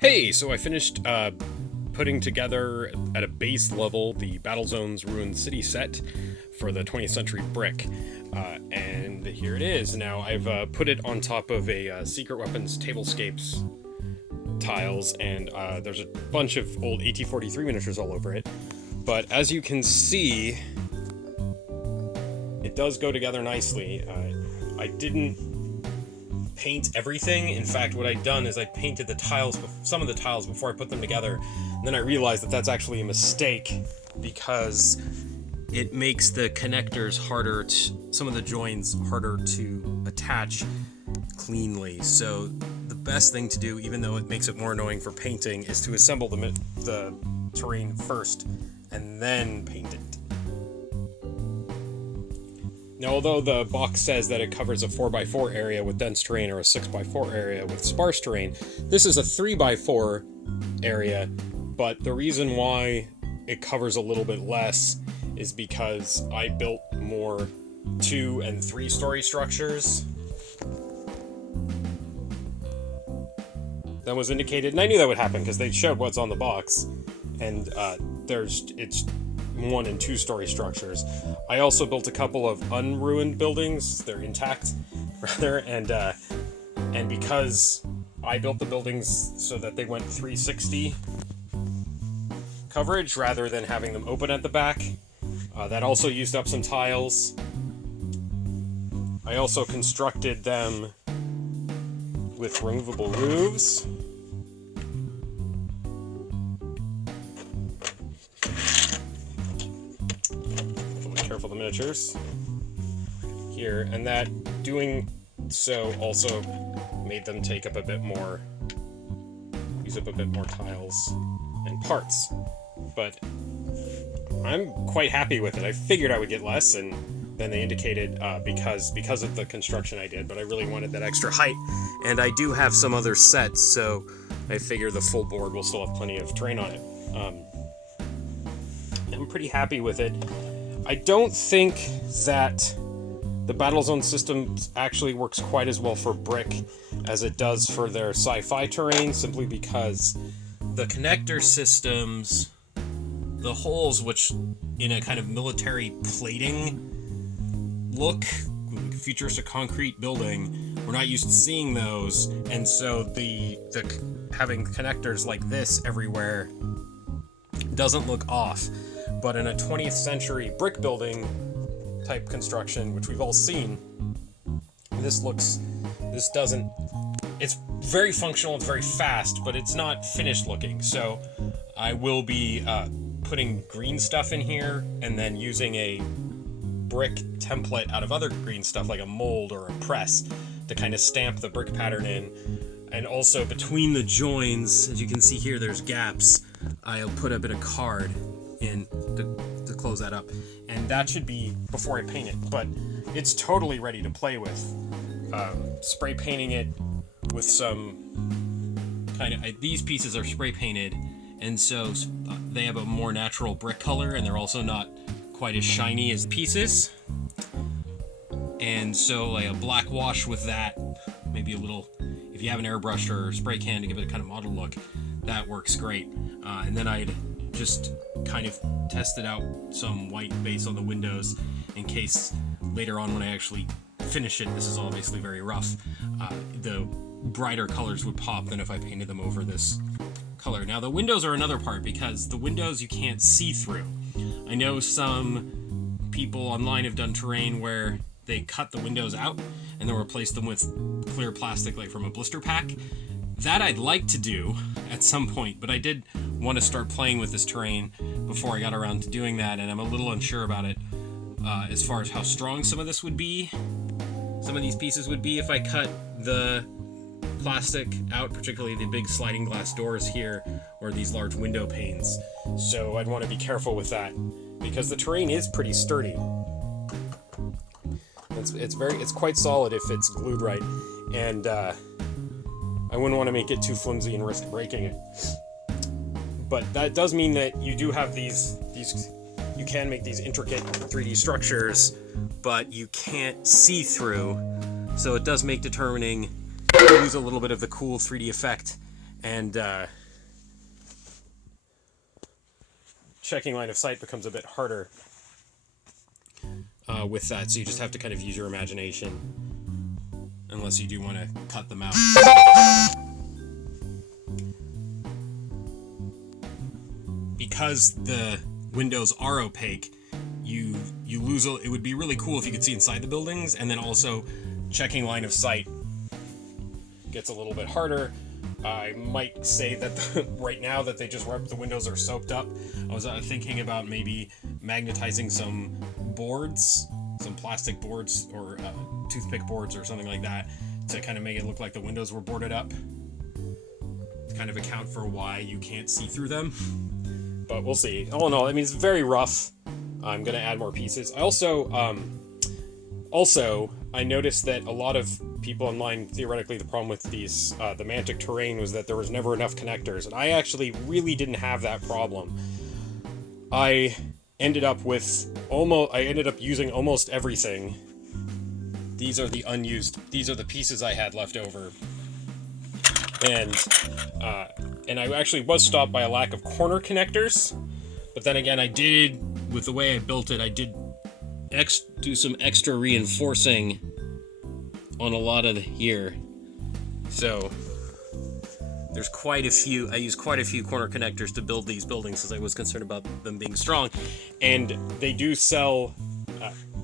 Hey, so I finished putting together at a base level the Battlezones Ruined City set for the 20th Century Brick. And here it is. Now, I've put it on top of a Secret Weapons Tablescapes tiles, and there's a bunch of old AT-43 miniatures all over it. But as you can see, it does go together nicely. I didn't paint everything. In fact, what I'd done is I painted the tiles, some of the tiles, before I put them together. And then I realized that that's actually a mistake because it makes the connectors harder some of the joins harder to attach cleanly. So the best thing to do, even though it makes it more annoying for painting, is to assemble the terrain first and then paint it. Now, although the box says that it covers a 4x4 area with dense terrain or a 6x4 area with sparse terrain, this is a 3x4 area, but the reason why it covers a little bit less is because I built more 2- and 3-story structures than was indicated, and I knew that would happen because they showed what's on the box, and it's 1- and 2-story structures. I also built a couple of unruined buildings. They're intact, rather, and because I built the buildings so that they went 360 coverage rather than having them open at the back, that also used up some tiles. I also constructed them with removable roofs. Careful the miniatures here, and that doing so also made them take up a bit more, use up a bit more tiles and parts. But I'm quite happy with it. I figured I would get less than they indicated because of the construction I did, but I really wanted that extra height, and I do have some other sets, so I figure the full board will still have plenty of terrain on it. I'm pretty happy with it. I don't think that the Battlezone system actually works quite as well for brick as it does for their sci-fi terrain, simply because the connector systems, the holes, which in a kind of military plating look, futuristic concrete building, we're not used to seeing those, and so the having connectors like this everywhere doesn't look off. But in a 20th century brick building type construction, which we've all seen, it's very functional, it's very fast, but it's not finished looking. So I will be putting green stuff in here and then using a brick template out of other green stuff like a mold or a press to kind of stamp the brick pattern in. And also between the joins, as you can see here, there's gaps. I'll put a bit of card in to close that up, and that should be before I paint it, but it's totally ready to play with. Spray painting it with some kind of, these pieces are spray painted, and so they have a more natural brick color, and they're also not quite as shiny as the pieces, and so like a black wash with that, maybe a little, if you have an airbrush or spray can to give it a kind of model look, that works great. And then I'd just kind of tested out some white base on the windows in case later on when I actually finish it, this is obviously very rough, the brighter colors would pop than if I painted them over this color. Now the windows are another part, because the windows you can't see through. I know some people online have done terrain where they cut the windows out and then replace them with clear plastic, like from a blister pack. That I'd like to do at some point, but I did want to start playing with this terrain before I got around to doing that, and I'm a little unsure about it as far as how strong some of these pieces would be if I cut the plastic out, particularly the big sliding glass doors here or these large window panes. So I'd want to be careful with that because the terrain is pretty sturdy. It's quite solid if it's glued right, and I wouldn't want to make it too flimsy and risk breaking it. But that does mean that you do have these you can make these intricate 3D structures, but you can't see through. So it does make determining, use a little bit of the cool 3D effect And checking line of sight becomes a bit harder with that, so you just have to kind of use your imagination, unless you do want to cut them out. Because the windows are opaque, you lose it would be really cool if you could see inside the buildings, and then also checking line of sight gets a little bit harder. I might say that right now that the windows are soaked up. I was thinking about maybe magnetizing some boards, some plastic boards or toothpick boards or something like that, to kind of make it look like the windows were boarded up, to kind of account for why you can't see through them. But we'll see. All in all, I mean, it's very rough. I'm gonna add more pieces. I also I noticed that a lot of people online, theoretically, the problem with these, the Mantic terrain, was that there was never enough connectors, and I actually really didn't have that problem. I ended up using almost everything. These are the pieces I had left over. And I actually was stopped by a lack of corner connectors, but then again, with the way I built it, I did do some extra reinforcing on a lot of here. So there's quite a few. I used quite a few corner connectors to build these buildings because I was concerned about them being strong. And they do sell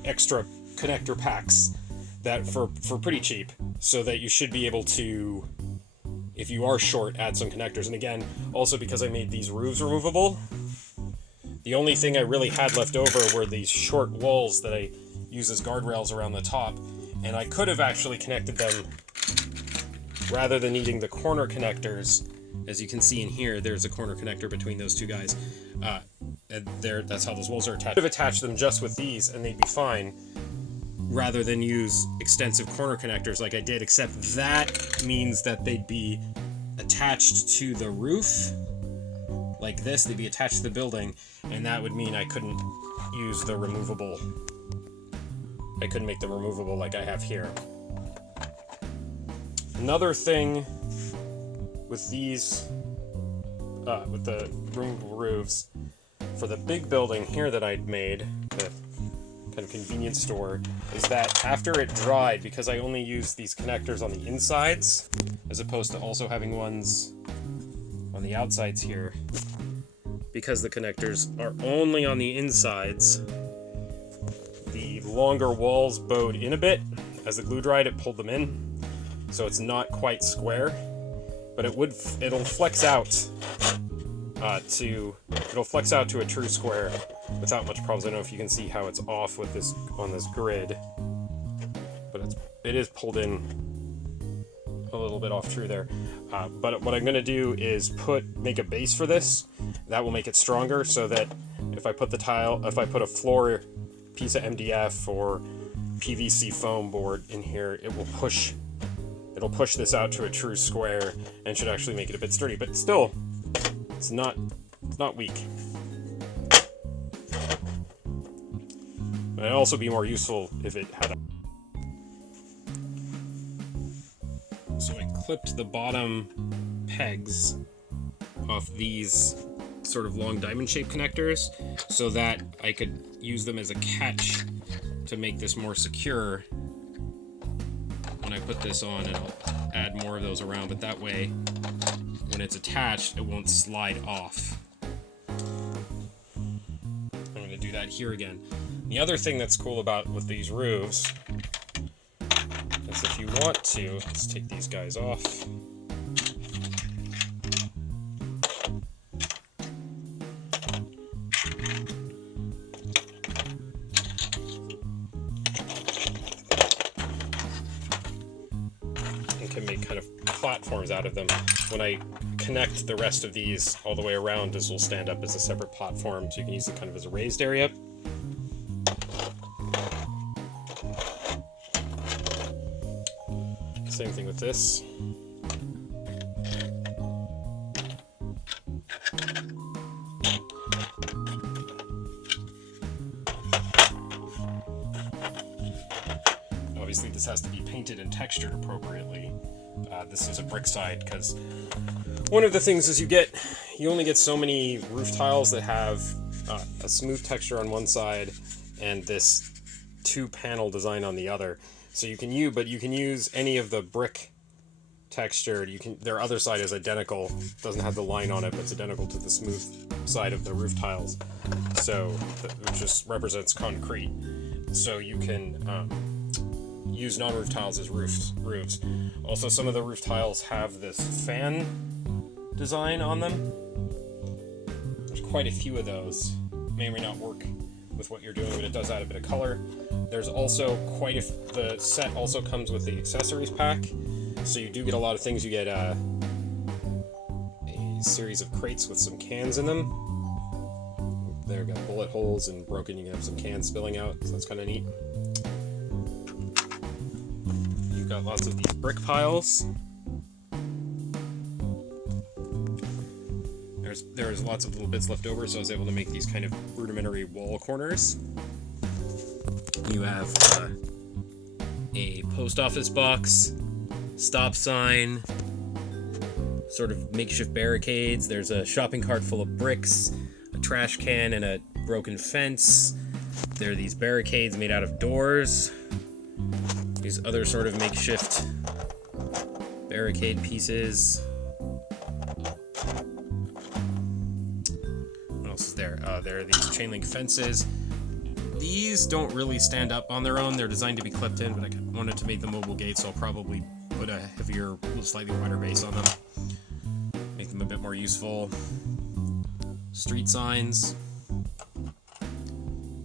extra connector packs that for pretty cheap, so that you should be able to, if you are short, add some connectors. And again, also because I made these roofs removable, the only thing I really had left over were these short walls that I use as guardrails around the top, and I could have actually connected them rather than needing the corner connectors. As you can see in here, there's a corner connector between those two guys. That's how those walls are attached. I could have attached them just with these and they'd be fine, rather than use extensive corner connectors like I did, except that means that they'd be attached to the roof like this. They'd be attached to the building, and that would mean I couldn't use the removable. I couldn't make them removable like I have here. Another thing with these, with the removable roofs, for the big building here that I'd made, the kind of convenience store, is that after it dried, because I only used these connectors on the insides, as opposed to also having ones on the outsides here, because the connectors are only on the insides, the longer walls bowed in a bit. As the glue dried, it pulled them in, so it's not quite square, but it'll flex out to a true square without much problems. I don't know if you can see how it's off with this on this grid, but it is pulled in a little bit off true there. But what I'm going to do is make a base for this. That will make it stronger, so that if I put a floor piece of MDF or PVC foam board in here, it'll push this out to a true square and should actually make it a bit sturdy. But still, it's not weak. But it'd also be more useful if it had So I clipped the bottom pegs off these sort of long diamond-shaped connectors so that I could use them as a catch to make this more secure when I put this on, and I'll add more of those around, but that way when it's attached it won't slide off. I'm going to do that here again. The other thing that's cool with these roofs is if you want to, let's take these guys off. And can make kind of platforms out of them. When I connect the rest of these all the way around, this will stand up as a separate platform, so you can use it kind of as a raised area. Same thing with this. Obviously this has to be painted and textured appropriately. This is a brick side because One of the things is you only get so many roof tiles that have a smooth texture on one side and this 2-panel design on the other. So you can use any of the brick textured. Their other side is identical, doesn't have the line on it, but it's identical to the smooth side of the roof tiles. So it just represents concrete. So you can use non-roof tiles as roofs. Also, some of the roof tiles have this fan design on them. There's quite a few of those. May or may not work with what you're doing, but it does add a bit of color. There's also the set also comes with the accessories pack, so you do get a lot of things. You get a series of crates with some cans in them. They've got bullet holes and broken. You can have some cans spilling out, so that's kind of neat. You've got lots of these brick piles. There's lots of little bits left over, so I was able to make these kind of rudimentary wall corners. You have a post office box, stop sign, sort of makeshift barricades. There's a shopping cart full of bricks, a trash can, and a broken fence. There are these barricades made out of doors. These other sort of makeshift barricade pieces. What else is there? There are these chain link fences. These don't really stand up on their own. They're designed to be clipped in, but I wanted to make them mobile gates, so I'll probably put a heavier, slightly wider base on them. Make them a bit more useful. Street signs.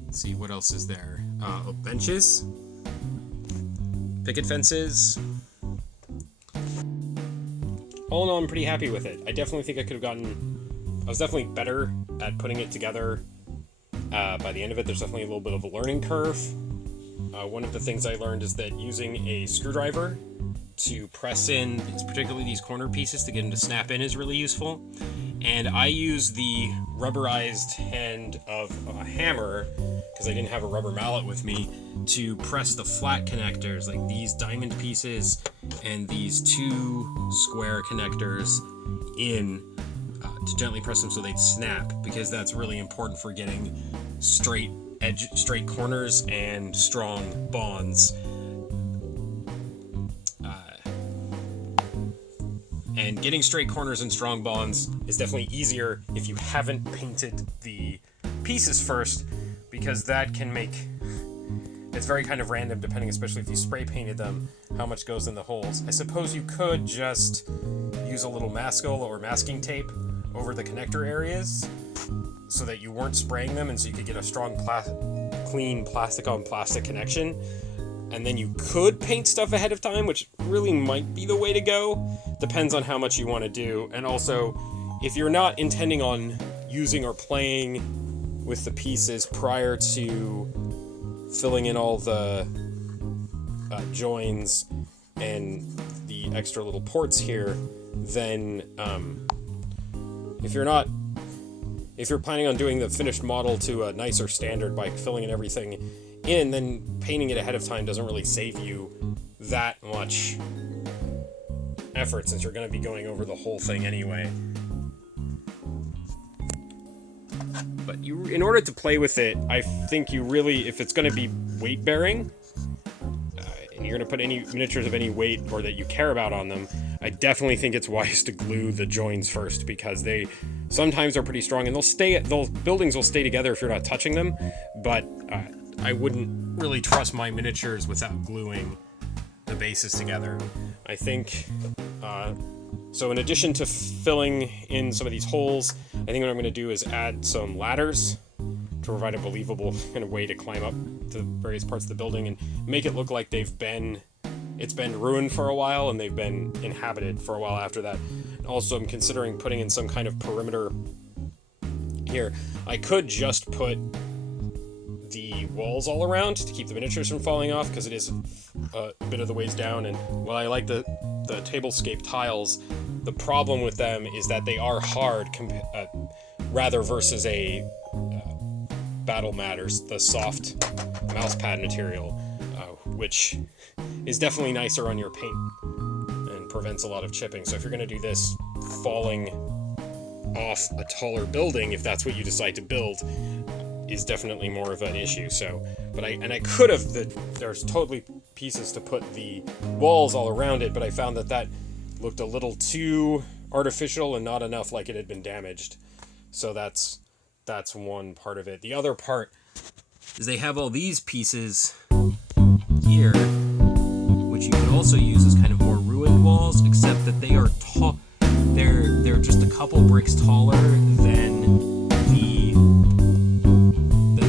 Let's see, what else is there? Benches. Picket fences. All in all, I'm pretty happy with it. I definitely think I was definitely better at putting it together. By the end of it, there's definitely a little bit of a learning curve. One of the things I learned is that using a screwdriver to press in, particularly these corner pieces, to get them to snap in is really useful. And I use the rubberized hand of a hammer, because I didn't have a rubber mallet with me, to press the flat connectors, like these diamond pieces and these 2 square connectors in, to gently press them so they'd snap, because that's really important for getting straight corners and strong bonds. And getting straight corners and strong bonds is definitely easier if you haven't painted the pieces first, because that can make it's very kind of random, depending, especially if you spray painted them, how much goes in the holes. I suppose you could just use a little mascal or masking tape over the connector areas so that you weren't spraying them, and so you could get a strong clean plastic on plastic connection. And then you could paint stuff ahead of time, which really might be the way to go. Depends on how much you want to do. And also, if you're not intending on using or playing with the pieces prior to filling in all the joins and the extra little ports here, then if you're planning on doing the finished model to a nicer standard by filling in everything in, then painting it ahead of time doesn't really save you that much effort, since you're going to be going over the whole thing anyway. But in order to play with it, I think you really, if it's going to be weight bearing, and you're going to put any miniatures of any weight or that you care about on them, I definitely think it's wise to glue the joins first, because they sometimes are pretty strong, and those buildings will stay together if you're not touching them, but I wouldn't really trust my miniatures without gluing the bases together. I think, so in addition to filling in some of these holes, I think what I'm going to do is add some ladders to provide a believable kind of way to climb up to various parts of the building and make it look like it's been ruined for a while and they've been inhabited for a while after that. Also, I'm considering putting in some kind of perimeter here. I could just put the walls all around to keep the miniatures from falling off, because it is a bit of the ways down, and while I like the tablescape tiles, the problem with them is that they are hard rather versus a Battle Matters, the soft mousepad material, which is definitely nicer on your paint and prevents a lot of chipping. So if you're going to do this, falling off a taller building, if that's what you decide to build, is definitely more of an issue. So, I could have, there's totally pieces to put the walls all around it, but I found that looked a little too artificial and not enough like it had been damaged. So that's one part of it. The other part is they have all these pieces here, which you can also use as kind of more ruined walls, except that they are tall. They're just a couple bricks taller than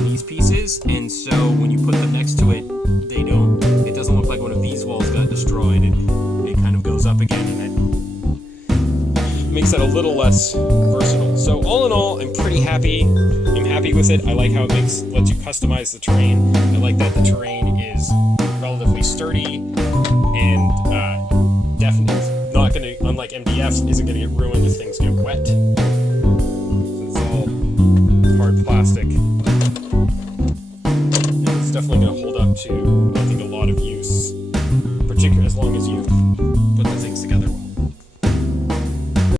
these pieces, and so when you put them next to it, it doesn't look like one of these walls got destroyed. It kind of goes up again, and it makes that a little less versatile. So all in all, I'm pretty happy. I'm happy with it. I like how it lets you customize the terrain. I like that the terrain is relatively sturdy and definitely not going to, unlike MDFs, isn't going to get ruined if things get wet. It's all hard plastic. And it's definitely going to hold up to, I think, a lot of use, particularly as long as you